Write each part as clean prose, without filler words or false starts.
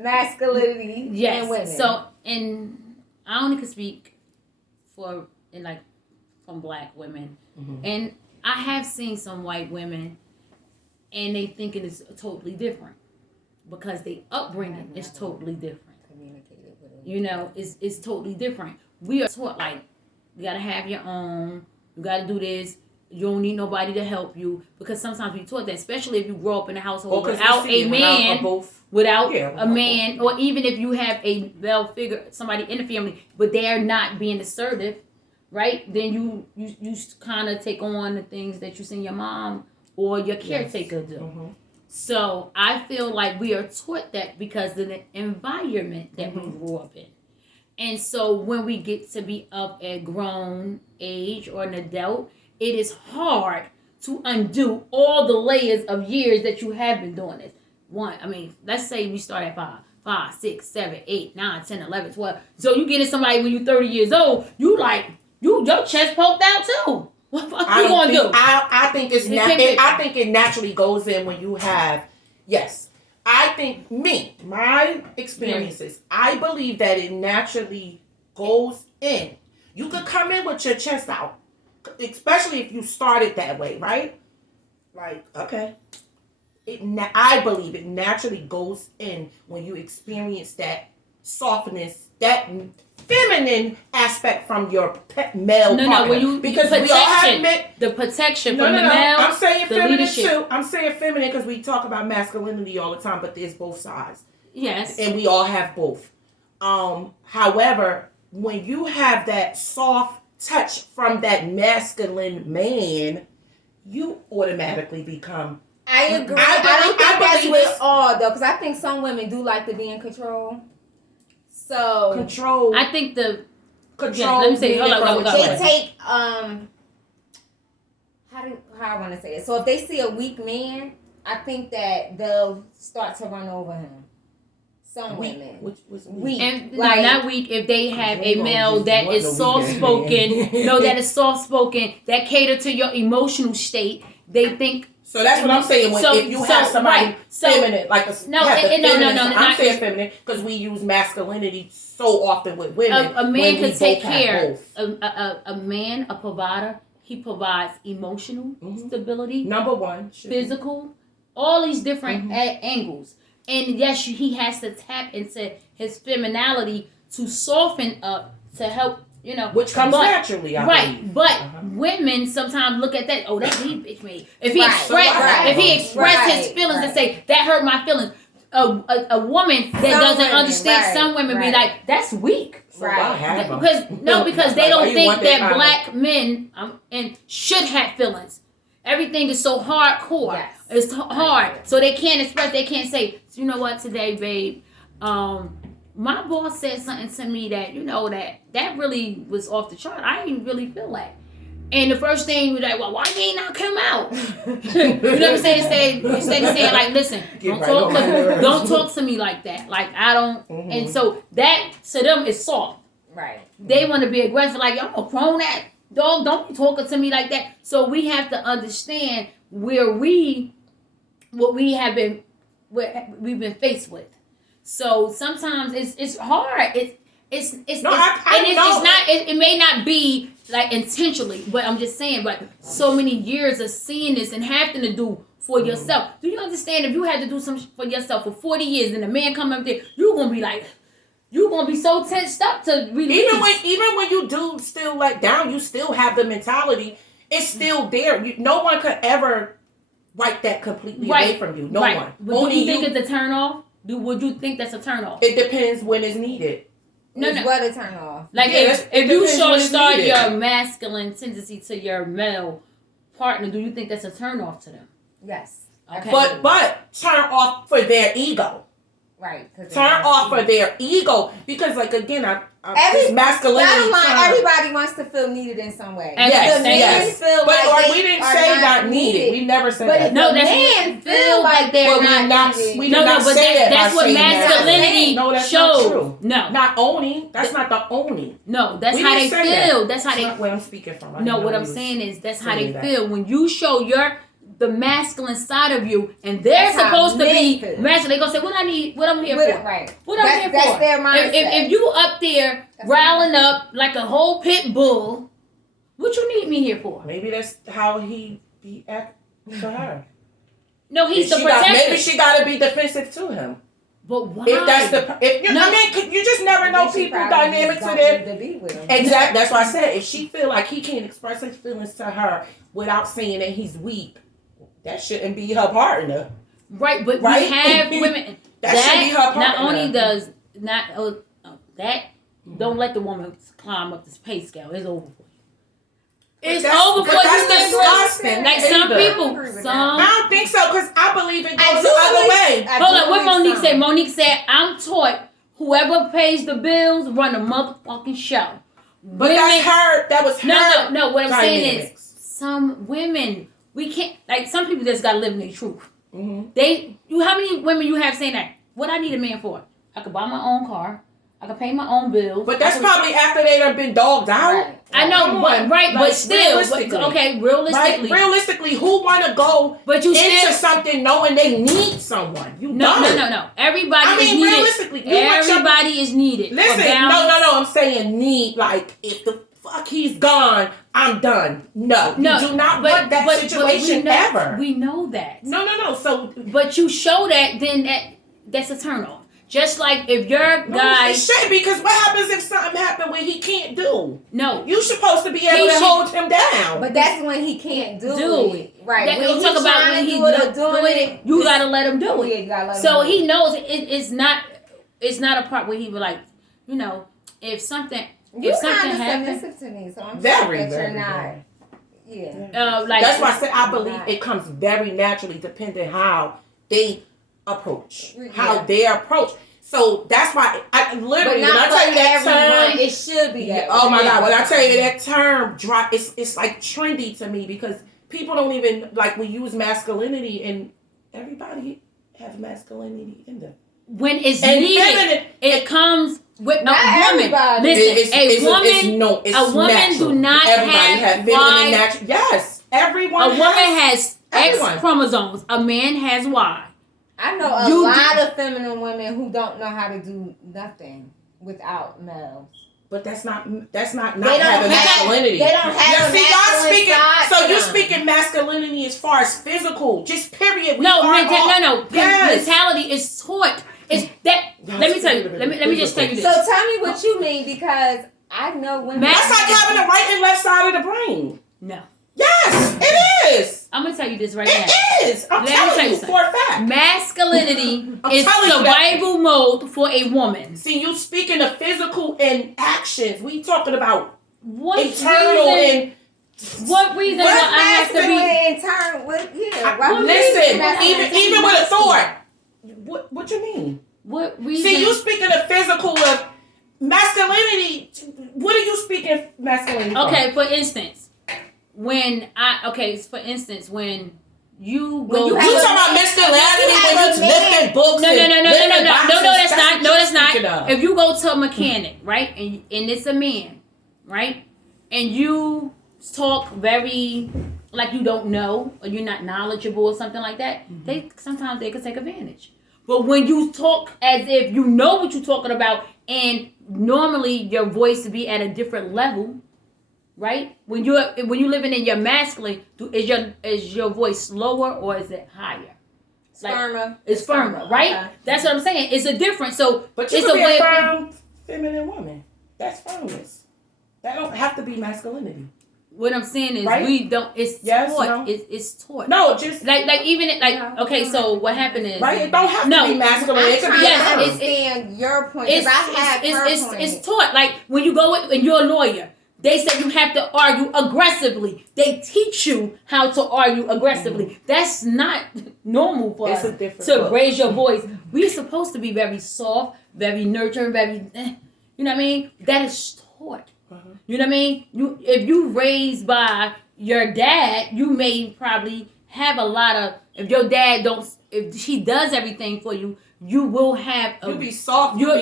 masculinity yes. in women. So, and I only can speak for from black women, and I have seen some white women, and they think it is totally different because the upbringing is totally different. Communicated with them. You know, it's totally different. We are taught like you gotta have your own. You gotta do this. You don't need nobody to help you because sometimes we taught that, especially if you grow up in a household without a man, without a man, or even if you have a male figure, somebody in the family, but they are not being assertive, right? Then you kind of take on the things that you see your mom or your caretaker do. Mm-hmm. So I feel like we are taught that because of the environment that we grew up in. And so when we get to be of a grown age or an adult, it is hard to undo all the layers of years that you have been doing this. Let's say we start at 5, 6, 7, 8, 9, 10, 11, 12. So you get in somebody when you're 30 years old, your chest poked out too. What the fuck you gonna do? I think I think it naturally goes in when you have, yes. I think my experiences, I believe that it naturally goes in. You could come in with your chest out, especially if you started that way, right? Like, okay. I believe it naturally goes in when you experience that softness, that feminine aspect from your male partner. Because we all have the protection from the male. I'm saying feminine too. I'm saying feminine because we talk about masculinity all the time, but there's both sides. Yes. And we all have both. However, when you have that soft touch from that masculine man, you automatically become. I agree. I don't think that's with all though, because I think some women do like to be in control. So control. I think the control. Let me say. Hold on. They take how I want to say it. So if they see a weak man, I think that they'll start to run over him. Some women weak, and not weak. If they have a male that is soft spoken, that is soft spoken, that cater to your emotional state, they think. So that's what I'm saying. If you have somebody feminine, like no, I'm saying feminine because we use masculinity so often with women. A man can take care. A man, a provider, he provides emotional stability. Number one, physical, all these different angles. And yes, he has to tap into his femininity to soften up to help. Which comes naturally, I believe. But women sometimes look at that. Oh, that's he bitch made. If he express his feelings and say that hurt my feelings, a woman that doesn't understand, some women be like, that's weak. Because they don't think that black men and should have feelings. Everything is so hardcore. Yes. It's hard, so they can't express. They can't say, you know what, today, babe. My boss said something to me that, that really was off the chart. I didn't really feel that. And the first thing was like, well, why you ain't not come out? You know what I'm saying? Instead of saying, like, listen, don't talk to me like that. Like, I don't. Mm-hmm. And so that, to them, is soft. Right. They want to be aggressive. Like, y'all a grown ass dog. Don't be talking to me like that. So we have to understand where we've been faced with. So sometimes it's hard. It may not be like intentionally, but I'm just saying, but so many years of seeing this and having to do for yourself. Do you understand if you had to do something for yourself for 40 years and a man come up there, you're gonna be like, you're gonna be so tensed up to release. Even when you do still let down, you still have the mentality. It's still there. No one could ever wipe that completely away from you. No one. But do you think it's a turn off? Would you think that's a turn off? It depends when it's needed. No. What a turn off? Like if you start your masculine tendency to your male partner, do you think that's a turn off to them? Yes. Okay. But turn off for their ego. Right. Turn off for their ego because, like, again, masculinity. Everybody wants to feel needed in some way. Yes. Feel we didn't say not needed. We never said that. No, men feel like they're not needed. We did not say that. That's what masculinity shows. No, not owning. That's not the owning. No, that's how they feel. That's how they. What I'm speaking from. No, what I'm saying is that's how they feel when you show your the masculine side of you, and they're supposed to be masculine. They're gonna say, "What I need, what I'm here for, right? What I'm here that's for." Their mindset. If you up there riling up like a whole pit bull, what you need me here for? Maybe that's how he be act to her. No, he's the protector. Maybe she got to be defensive to him. But why? If that's I mean, you just never know people dynamics with him. Exactly. That's why I said if she feel like he can't express his feelings to her without saying that he's weak, that shouldn't be her partner. Right, but we have women that should be her partner. Not only does that don't let the woman climb up this pay scale. It's over for you. It's over for you. That's disgusting. Like some people, I don't think so because I believe it goes the other way. Hold on, what Monique said? Monique said, "I'm taught whoever pays the bills run a motherfucking show." But that's her. That was her. No. What I'm saying is, some women we can't like. Some people just gotta live in their truth. Mm-hmm. How many women you have saying that? What I need a man for? I could buy my own car. I can pay my own bills. But that's probably after they done been dogged out. Right. I know, but still, realistically. Realistically, who want to go into something knowing they need someone? No. Everybody is needed. Realistically, everybody is needed. Listen, no. I'm saying need, like, if the fuck he's gone, I'm done. No, you do not want that situation ever. We know that. No. So, but you show that, then that's a turn off. Just like if your guy... It should, because what happens if something happened when he can't do? No. You're supposed to be able to hold him down. But that's when he can't do it. Right. When he talk about when he's doing it, you got to let him do it. So he knows it's not a part where he be like, if something happens... submissive to me, so I'm very, sure that very, you're not... very. Yeah. That's why I said I believe it comes very naturally depending how they approach, how they approach. So that's why I literally, when I tell you that term, it should be that. Oh my God, when I tell you that term, it's like trendy to me because people don't even like we use masculinity and everybody has masculinity in them. When it's needed, it comes with a woman. Listen, a woman natural. Do not everybody have feminine natural. Yes, everyone. A woman has X chromosomes. A man has Y. I know a lot of feminine women who don't know how to do nothing without males. But that's not having masculinity. They don't have masculinity. So you're speaking masculinity as far as physical, just period. No. Yes. Mentality is taught. It's that. Let me tell you. Let me just tell you this. So tell me what you mean, because I know women. That's like having the right and left side of the brain. No. Yes, it is. I'm gonna tell you this right now. It is. I'm telling you for a fact. Masculinity is survival mode for a woman. See, you speaking of physical and actions. We talking about what internal and what reason what I have to be internal? Listen, even with a thought. What you mean? What reason? See, you speaking of physical of masculinity. What are you speaking masculinity? Okay, for instance. When you go, you talking about masculinity when you lifting books. No, that's not. If you go to a mechanic, right, and it's a man, right, and you talk very like you don't know or you're not knowledgeable or something like that, sometimes they could take advantage. But when you talk as if you know what you're talking about, and normally your voice be at a different level. Right? When you living in your masculine, is your voice lower or is it higher? It's firmer, right? Okay. That's what I'm saying. It's a difference. So, but you can be a firm feminine woman. That's firmness. That don't have to be masculinity. What I'm saying is we don't. It's taught. No. It's taught. No, just okay. So what happened is it don't have to be masculine. It could be understand your point. It's taught. Like when you go and you're a lawyer. They say you have to argue aggressively. They teach you how to argue aggressively. Mm-hmm. That's not normal for us to raise your voice. We're supposed to be very soft, very nurturing, very, you know what I mean? That is taught. Uh-huh. You know what I mean? If you raised by your dad, you may probably have a lot of, if she does everything for you, you will have. You'll be soft. You'll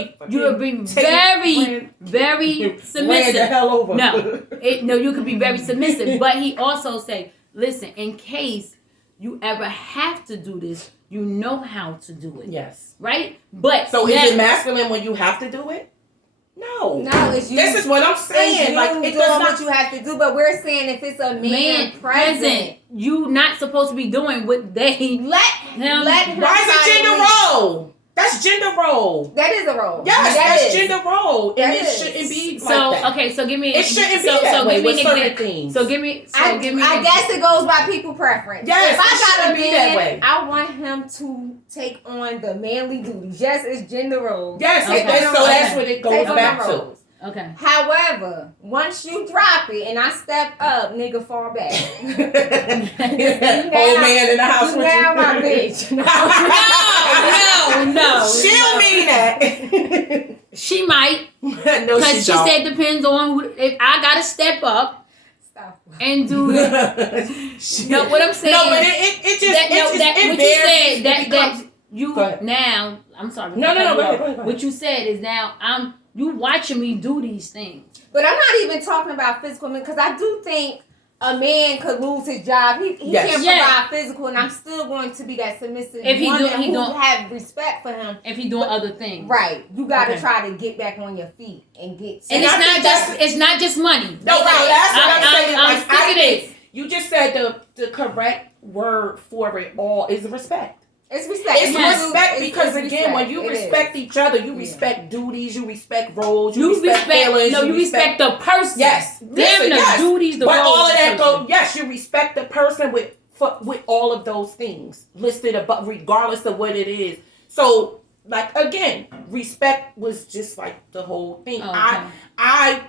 be very, very submissive. The hell over. No, you could be very submissive. But he also say, listen, in case you ever have to do this, you know how to do it. Yes. Right? But so is it masculine when you have to do it? No, it's you. This is what I'm saying. Like it does not. What you have to do, but we're saying if it's a man present, you not supposed to be doing what they let him. Why is it gender role? That's gender role. That is a role. Yes, that's gender role, and it shouldn't be like that. Okay, so give me. It shouldn't be that way with certain things. So give me. I guess it goes by people preference. Yes, if I got a man, that way. I want him to take on the manly duties. Yes, it's gender roles. Yes, that's what it goes back to. Okay. However, once you drop it and I step up, nigga fall back. Old man in the house with now you. My bitch. No. She'll mean that. She might. No, because she said depends on who. If I gotta step up. Stop. And do that. No, what I'm saying. No, but it just that you now. I'm sorry. No. Go ahead. What you said is now you watching me do these things. But I'm not even talking about physical, because I do think a man could lose his job. He can provide physical, and I'm still going to be that submissive woman who have respect for him. If he's doing other things, right? You got to try to get back on your feet and get. And it's not just money. No, that's what I'm saying. I'm sick of this. You just said the correct word for it all is respect. It's respect. It's respect because again, when you respect each other, you respect duties, you respect roles, you respect feelings. No, you respect the person. Yes, duties, the roles. But all of that goes. Yes, you respect the person with all of those things listed above, regardless of what it is. So, like again, respect was just like the whole thing. Okay. I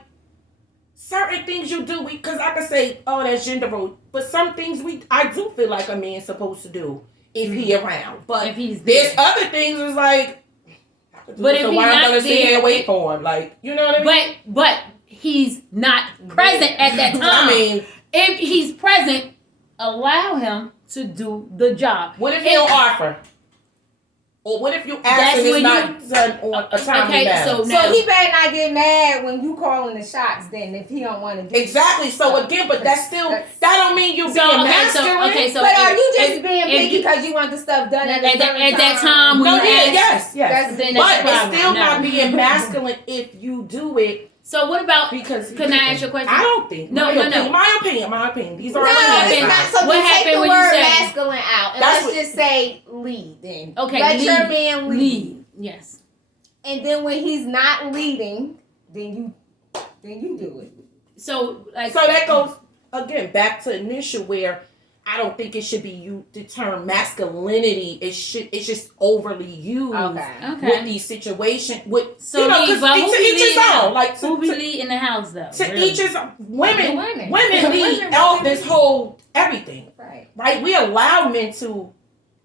certain things you do because I can say, oh, that's gender role, but some things I do feel like a man's supposed to do. If he around, but if he's there's other things is like, but if he's not there, and wait for him, like you know what I mean. But he's not present at that time. I mean, if he's present, allow him to do the job. What if he don't offer? Or what if you ask and it's not done on a timely manner? So he better not get mad when you calling the shots then if he don't want to do exactly. So again, but that's still that don't mean you being masculine. But are you just being picky because you want the stuff done at that time? No, yes. But it's still not being masculine if you do it. So what about? Because can I ask you a question? I don't think. No. My opinion. These are what happened. What happened when you said masculine out? And let's just say lead then. Okay, let your man lead. Yes. And then when he's not leading, then you do it. So that goes again back to initial where I don't think it should be the term masculinity. It's just overly used with these situations. So who be lead in the house though? To each his women lead out this whole everything. Right? We allow men to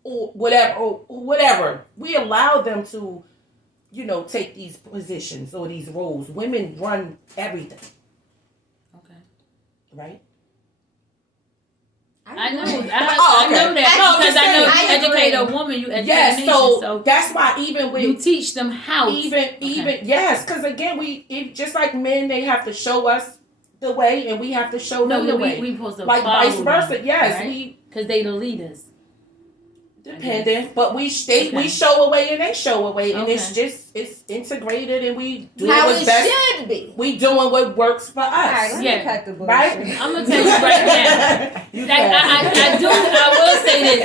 whatever. We allow them to, take these positions or these roles. Women run everything. Okay. Right? I know that because I know you educate a woman, you educate a nation. So that's why even when you teach them how. Even yes, because again, just like men, they have to show us the way, and we have to show them the way. We supposed to like vice versa. Them, yes, right? Because they the leaders. Dependent, but we show a way and they show a way, and it's integrated, and we do what's best. Should be. We doing what works for us. Right, right? I'm gonna tell you right now.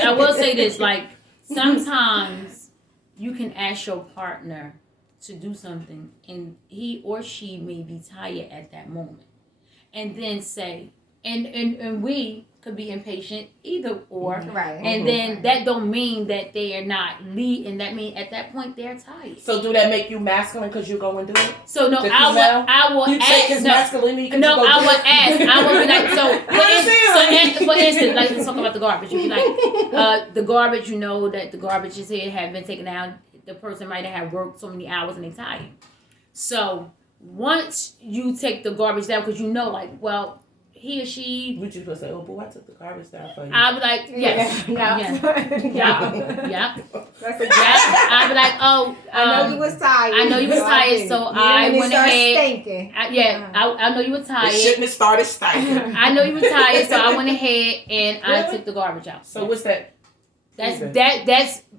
I will say this. Like sometimes you can ask your partner to do something, and he or she may be tired at that moment, and then say, and we could be impatient either or, right? And then that don't mean that they are not leading. That mean at that point they're tired. So do that make you masculine because you go and do it? So no, I will you ask. Take his masculinity. No, I will ask. I will be like, for instance, like let's talk about the garbage. You be like, the garbage. That the garbage is here have been taken out. The person might have worked so many hours and they tired. So once you take the garbage down, because he or she. Would you just say, "Oh boy, I took the garbage down for you"? I'd be like, yes, yeah. That's a I'd be like, oh, I know you was tired. So I went ahead. Stinking. I know you were tired. It shouldn't have started stinking. I know you were tired, so I went ahead and I took the garbage out. So what's that?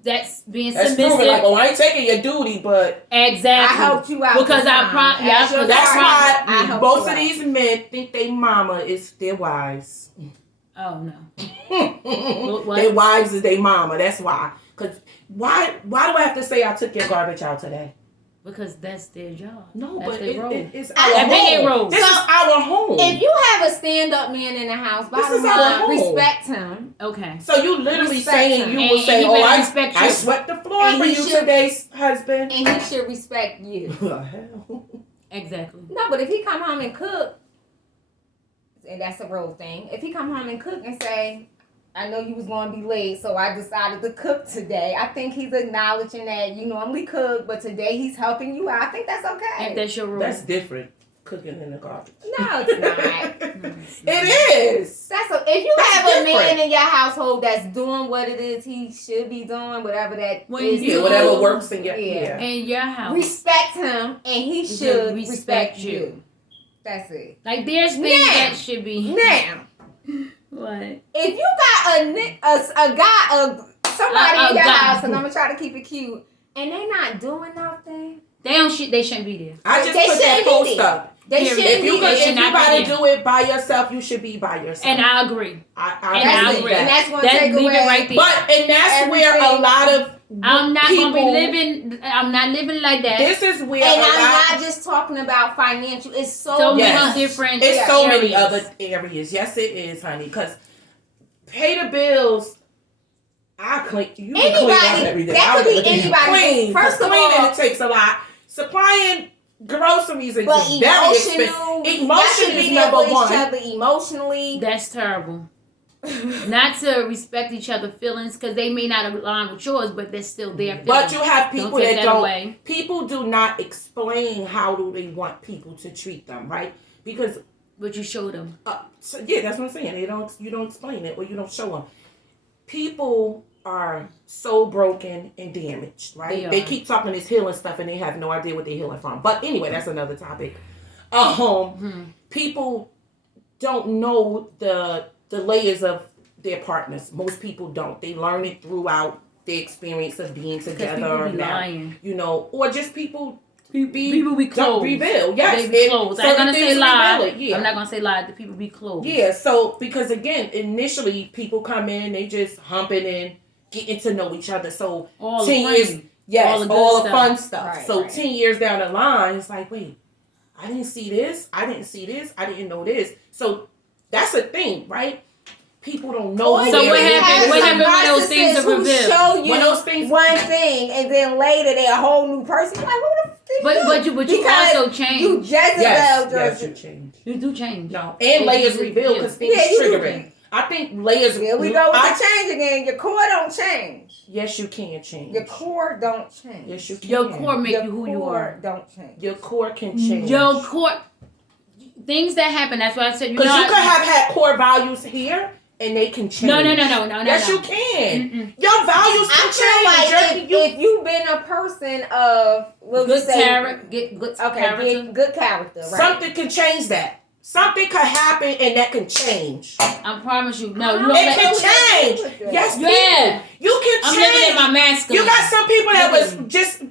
That's being submissive. Proving like, I ain't taking your duty, but exactly. I helped you out because that's why most of these men think they mama is their wives. Oh no, their wives is their mama. That's why. Cause why do I have to say I took your garbage out today? Because that's their job. No, that's but their role. It's our home. This is our home. If you have a stand-up man in the house, bottom line, respect him. Okay. So you literally saying you will say, "Oh, I swept the floor for you today, husband," and he should respect you. Exactly. No, but if he come home and cook, and that's a role thing. If he come home and cook and say, I know you was going to be late, so I decided to cook today. I think he's acknowledging that you normally cook, but today he's helping you out. I think that's okay. If that's your rule. That's different. Cooking in the garbage. No, it's not. It is. If you have a man in your household that's doing what it is he should be doing, whatever that is. Whatever works in your house. Respect him, and he should respect you. That's it. Like there's things that should be. Now. What? If you got somebody in your house, and I'm gonna try to keep it cute, and they not doing nothing, they shouldn't be there. I just put that post up. They should. If you gotta do it by yourself, you should be by yourself. And I agree. I agree. And that's gonna take away. Right there. And that's where a lot of I'm not gonna be living. I'm not living like that. This is where, and I'm not just talking about financial. It's so many different. It's so many other areas. Yes, it is, honey. Because pay the bills. I clean. You can clean up every day. That could be anybody. Clean. First of cleaning, all, it takes a lot. Supplying groceries is but very expensive. Emotion is number one. Each other emotionally. That's terrible. Not to respect each other's feelings because they may not align with yours, but they're still their feelings. But you have people that don't. Away. People do not explain how do they want people to treat them, right? Because. But you show them. That's what I'm saying. You don't explain it or you don't show them. People are so broken and damaged, right? They keep talking this healing stuff and they have no idea what they're healing from. But anyway, that's another topic. People don't know the layers of their partners. Most people don't. They learn it throughout the experience of being together. Lying. Or just people be closed. Reveal. Yes, they be closed. I'm gonna say lie. I'm not gonna say lie. The people be closed. Yeah. So because again, initially people come in, they just humping and getting to know each other. So all 10 years, all the fun stuff. Right, so 10 years down the line, it's like, wait, I didn't see this. I didn't see this. I didn't know this. So that's a thing, right? People don't know. So what happened? What happened when those things are revealed? Show you one thing, and then later they're a whole new person. You're like, who the But you also change. You Jezebel. Yes, you change. You do change. No, and layers reveal because things triggering. I think layers. Here we go with the change again. Your core don't change. Yes, you can change. Your core don't change. Yes, you can. Your core make you who you are. Don't change. Your core can change. Your core. Things that happen. That's why I said because you could have had core values here. And they can change. No. Yes, you can. Mm-mm. Your values can change. Like if you've been a person of good character, good character, right? Something can change that. Something could happen and that can change. I promise you. No, it can change. Yes, people. You can change. I'm living in my masculine. You got some people that was just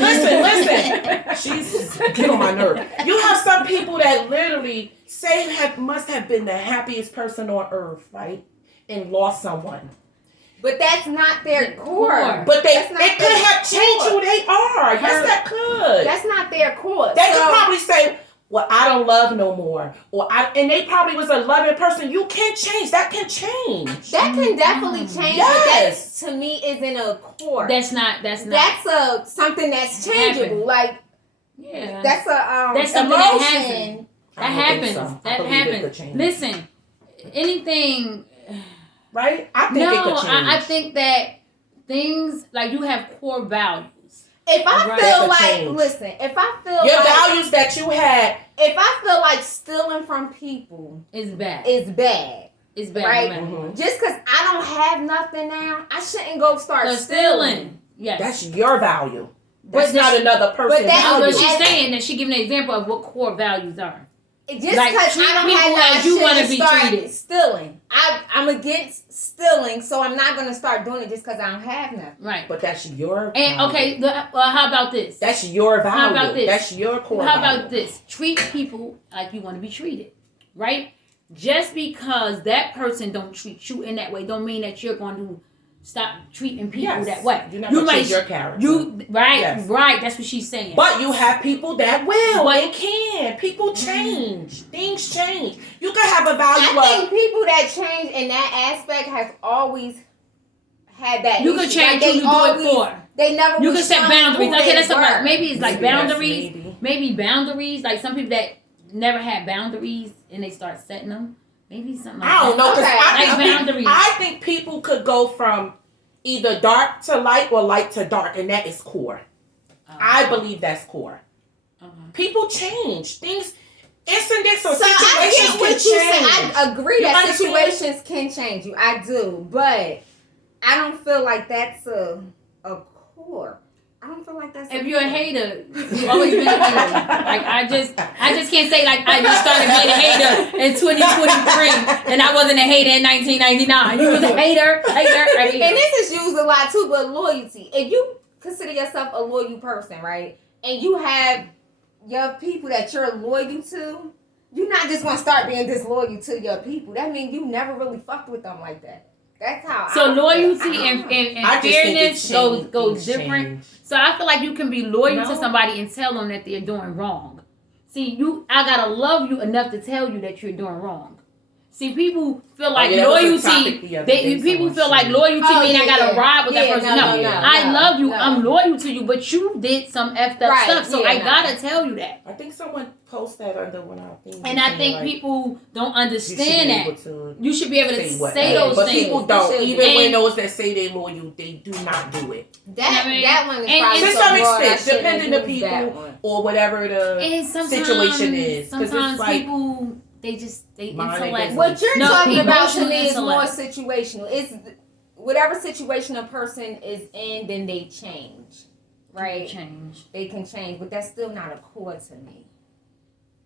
listen. Jesus, get on my nerve. You have some people that literally must have been the happiest person on earth, right? And lost someone. But that's not their core. But it could have changed who they are. Yes, that could. That's not their core. They could probably say, well, I don't love no more. And they probably was a loving person. You can change. That can change. That can definitely change. Yes. But that, to me, isn't a core. That's not. That's something that's changeable. Like, that's something emotion. That happens. That happens. So. That happens. Listen, anything. Right? I think it could change. I think that things like you have core values. If I Right. feel That's a like, change. listen, if I feel Your like, values that you had. if I feel like stealing from people It's bad. is bad, It's bad. right? No matter what. just because I don't have nothing now, I shouldn't go start So stealing. Yes. That's your value. That's But not another person's that's But value. she's saying that she giving an example of what core values are. Just Like, because treat I don't people have as you want wanna to be start treated. stealing. I'm against stealing, so I'm not gonna start doing it just because I don't have nothing. Right. But that's your And value. okay, how about this? That's your value. How about this? That's your core How value. about this? Treat people like you want to be treated, right? Just because that person don't treat you in that way, don't mean that you're going to stop treating people Yes. that way. You're not gonna change your character. Right, Yes. right. That's what she's saying. But you have people that will But- and can. People change. Things change. You can have a value I think of people that change in that aspect has always had that. you can issue. change Like, who you do it for. They never. You was can set shown boundaries. who Okay, they let's talk about were. maybe it's like Maybe, yes, boundaries. maybe. Maybe boundaries. Like some people that never had boundaries and they start setting them. Maybe something like I don't know. 'Cause Okay. Like I think people could go from either dark to light or light to dark, and that is core. that. I believe that's core. People change. Things, incidents or So I situations get what can you say. change. I agree You that understand? situations can change you. I do, but I don't feel like that's a core. I don't feel like that's. If you're a hater, you've always been a hater. Like I just can't say like I just started being a hater in 2023 and I wasn't a hater in 1999. You was a hater. And this is used a lot too, but loyalty. If you consider yourself a loyal person, right, and you have your people that you're loyal to, you're not just gonna start being disloyal to your people. That means you never really fucked with them like that. That's how. So I feel. loyalty I don't know. and I just think it fairness change- goes things different. change. So I feel like you can be loyal No. to somebody and tell them that they're doing wrong. See, I gotta love you enough to tell you that you're doing wrong. See, people feel like yeah, that was a loyalty. topic the other day, People someone feel like said. loyalty Oh, mean I yeah, gotta yeah. ride with that Yeah, person. no, No, no, I no, love you. no. I'm loyal to you, but you did some effed up Right, stuff, so yeah, I no. gotta tell you that. I think someone posted that under one of our things. And I saying, think like, people don't you should be understand able that. to You should be able to what- say those but things. people don't. You should. Even when And- those that say they're loyal, they do not do it. That I mean, that one is and- probably and To so some broad, I extent, shouldn't depending use the that people one. or whatever the And sometimes, situation is. 'Cause it's sometimes like- people they Mind intellect. against What you're No, talking about to emotional me is more intellect. situational. It's whatever situation a person is in, then they change, right? Change. They can change, but that's still not a core to me.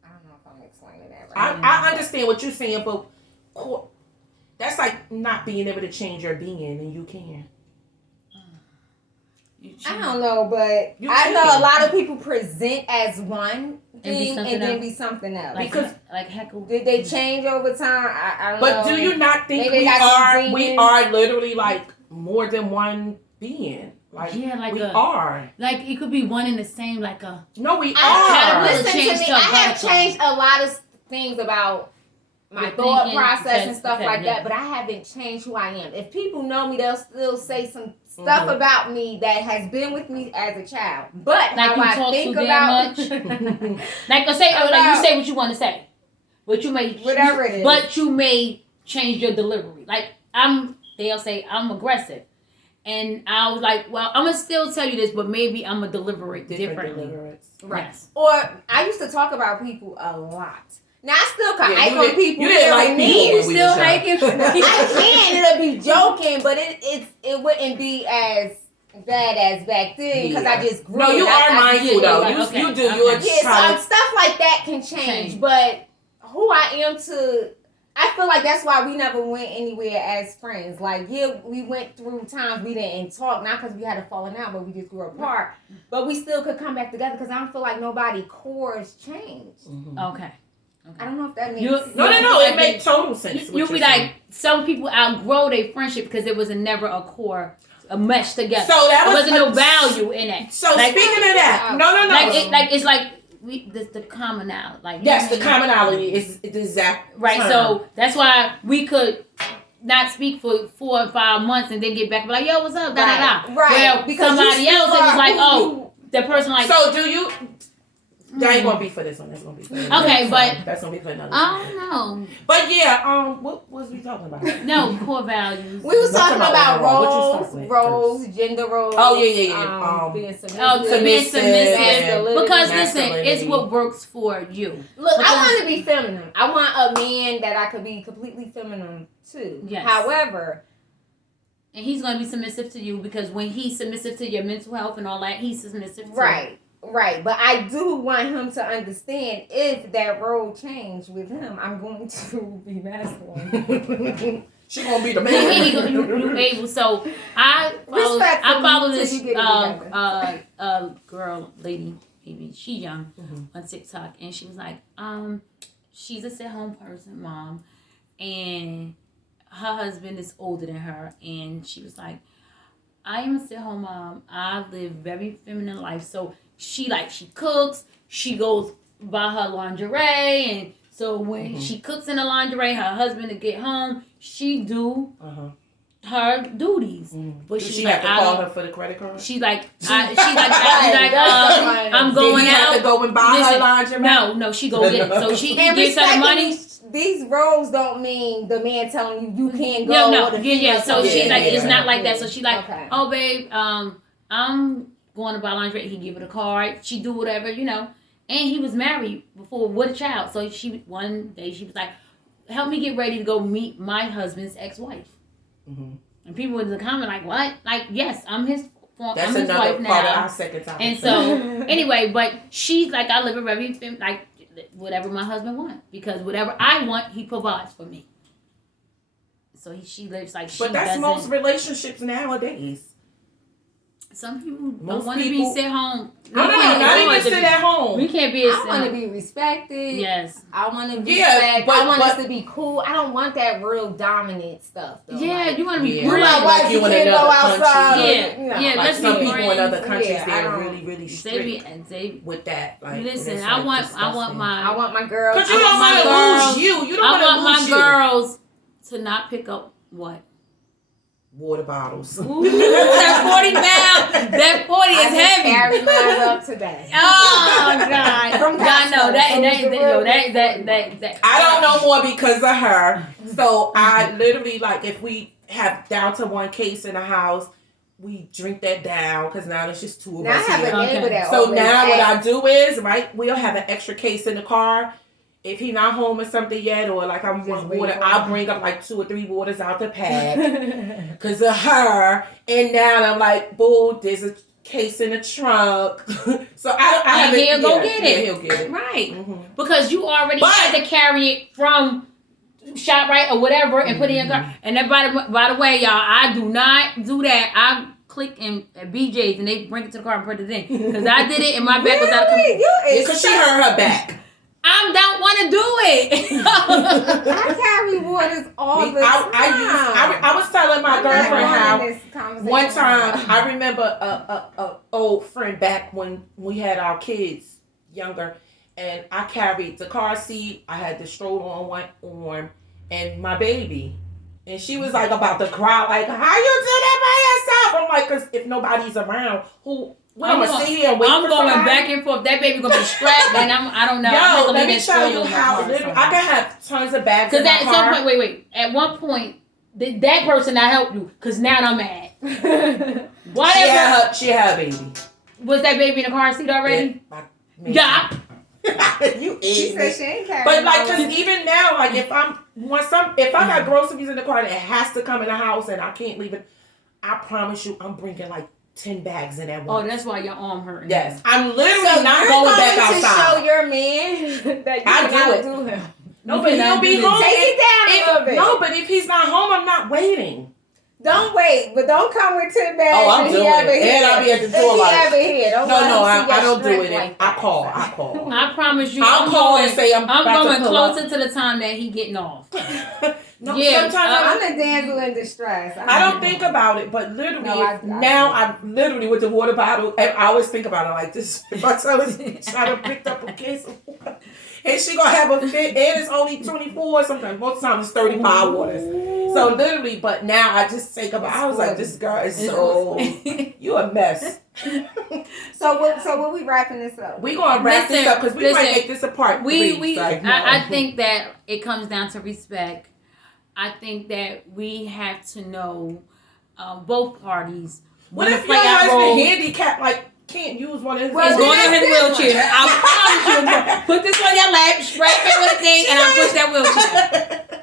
I don't know if I'm explaining that right. I understand what you're saying, but that's like not being able to change your being, and you can. I don't know, but You I can. know a lot of people present as one be thing something and then else. be something else. Like Because- like heckle. Did they change over time? I don't know. But do you not think Maybe we they got some are? We demons. are literally like more than one being. Like Yeah, like we a- are. Like it could be one and the same. Like a No, we I are. listen to Change me. to I a have butterfly. changed a lot of things about my Your thought thinking, process and okay, stuff like yeah. that, but I haven't changed who I am. If people know me, they'll still say some stuff Mhm. about me that has been with me as a child. But Like how you I talk think too about damn like say like you About- say what you want to say, but you may Whatever it is. But you may change your delivery. Like they'll say I'm aggressive, and I was like, well, I'm gonna still tell you this, but maybe I'm gonna deliver it differently. deliverance. right. Yes. Or I used to talk about people a lot. Now I still can Yeah, hike you on didn't- people you didn't here like and people there. when we Still was young. hiking. I can. It'll be joking, but it wouldn't be as bad as back then because I Yeah. just grew. No, you and I are mindful yeah, though. yeah, You okay, you do. okay. You're Yeah, so trying. stuff like that can change, but who I am to, I feel like that's why we never went anywhere as friends. Like, yeah, we went through times we didn't talk, not because we had a falling out, but we just grew apart. But we still could come back together because I don't feel like nobody cores changed. Mhm. I don't know if that makes You- sense. No, Like it makes total sense. You'll be like some people outgrow their friendship because there was never a mesh together. So that there was wasn't no value in it. So Like- speaking of that, no. Like it's like the commonality. Like Yes, the you know what I mean? commonality is the exact Right, term. so that's why we could not speak for 4 or 5 months and then get back and be like, yo, what's up? Da da da. Right. Well, Because somebody you else, still it was are like, who oh, the person like, So do you? That ain't gonna be for this one. That's gonna be for Okay, but that's gonna be for another. I don't know. But yeah, what was we talking about? No, core values. We was talking about roles, roles, gender roles. Oh yeah. Being submissive. Being submissive. Masculinity. Because listen, Masculinity. it's what works for you. Look, I want to be feminine. I want a man that I could be completely feminine too. Yes. However, and he's going to be submissive to you because when he's submissive to your mental health and all that, he's submissive to right. But I do want him to understand if that role changed with him, I'm going to be masculine. She gonna be the man. You able. So I follow this girl, lady, maybe she young, on TikTok, and she was like, she's a sit-home person, mom, and her husband is older than her, and she was like, I am a sit-home mom. I live very feminine life. So she cooks, she goes buy her lingerie, and so when she cooks in the lingerie, her husband to get home, she do her duties. But she have to call her for the credit card. She's like, I'm going out. Have to go and buy her lingerie. No, she go get it. So she gives her the money. These roles don't mean the man telling you can't go. No. So she's like, it's not like that. So she's like, okay. Oh babe, I'm going to buy lingerie. He give her the card. She do whatever, And he was married before with a child. So one day she was like, help me get ready to go meet my husband's ex-wife. And people in the comment like, what? Like, yes, I'm his That's I'm his another wife part now. of our second time. And so, anyway, but she's like, I live a very, like, whatever my husband wants. Because whatever I want, he provides for me. So she lives like she But that's doesn't. most relationships nowadays. Some people Most don't want to be people- sit home. Not even sit at home. We can't be a I want to be respected. Yes. I want to be Yeah, I want us to be cool. I don't want that real dominant stuff. Though. Yeah, like, you want to be Yeah. you real. my wife, you in can't go another outside. country. Yeah. Like let's some be people in friends. other countries, Yeah, I they're don't- really, really strict with that. Like, Listen, it's, I like, want disgusting. my girls. Because you I don't want want my to lose you. You don't I want want my to lose girls to not pick up what? water bottles. Ooh, that 40 pound. That 40 is heavy. Carry mine up today. Oh God! From God, no, Costco. I don't know more because of her. So I literally, like, if we have down to one case in the house, we drink that down because now there's just two of Now I us have here. a neighbor that So always now what I asks. do is, right, we'll have an extra case in the car. If he not home or something yet, or like I'm Just water, wait for I'll him. bring up like 2 or 3 waters out the pack because of her. And now I'm like, boo, there's a case in the trunk. So I And haven't. he'll go get it. Yeah, he'll get it. Right. Because you already had to carry it from ShopRite or whatever and put it in your car. And then by the way, y'all, I do not do that. I click in at BJ's and they bring it to the car and put it in. Because I did it and my back was out of control. Because she hurt her back. I don't want to do it. I carry waters all the time. I was telling my girlfriend how one time I remember a old friend back when we had our kids younger, and I carried the car seat. I had the stroller on one arm and my baby, and she was like about to cry, like, "How you do that by yourself?" I'm like, "Cause if nobody's around, I'm gonna sit here and wait I'm for going somebody? back and forth. That baby gonna be strapped, and I don't know. Yo, let me tell you how I can have tons of bags in Because my at some car. point, wait. At one point, did that person not help you? Because now I'm mad. Whatever. She had a baby. Was that baby in the car seat already? Yeah. You She idiot. said she ain't carrying. But like, no cause even now, like if I got groceries in the car that has to come in the house and I can't leave it, I promise you, I'm bringing like 10 bags in that one. Oh, that's why your arm hurting. Yes, I'm literally So not you're going back to outside. show your man that you I cannot do do him. No, but he'll be home. Take it down a little bit. No, but if he's not home, I'm not waiting. Don't wait, but don't come with 10 bags. Oh, I'm and doing he ever it. here. And I'll be at the door If he like, ever here. Don't let him No, see I your don't do strength it. like I that. call. I promise you. I'll call and say I'm about going to pull up. closer to the time that he getting off. No, Yeah, sometimes I'm a damsel in distress. I don't think about it, but literally, No, I I'm literally with the water bottle, and I always think about it like this. If I tell her I done picked up a case of water, and she gonna have a fit, and it's only 24 sometimes. Most times it's 35 waters. So literally, but now I just think about. I was like, this girl is so you a mess. So what we wrapping this up? We gonna wrap this up because we might make this a part three. I think that it comes down to respect. I think that we have to know both parties. What if your husband handicapped, like can't use one of his? He's going in his wheelchair. I promise you. Put this on your lap, strap it with a thing, and I'll push that wheelchair.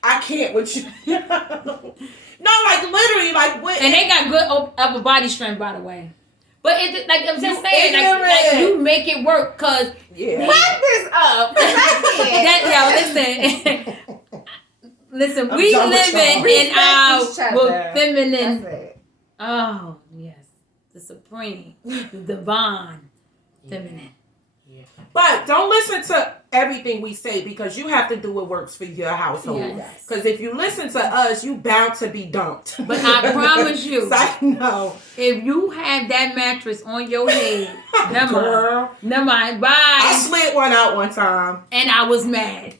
I can't with you. No, like literally, like what? And they got good upper body strength, by the way. But it, like I'm just saying, like you make it work, cause wrap this up. Listen, we live in our feminine. Oh yes, the supreme, the divine, feminine. Yeah. But don't listen to everything we say because you have to do what works for your household. Because if you listen to us, you bound to be dumped. But I promise you, no. If you have that mattress on your head, never mind. Bye. I slid one out one time, and I was mad.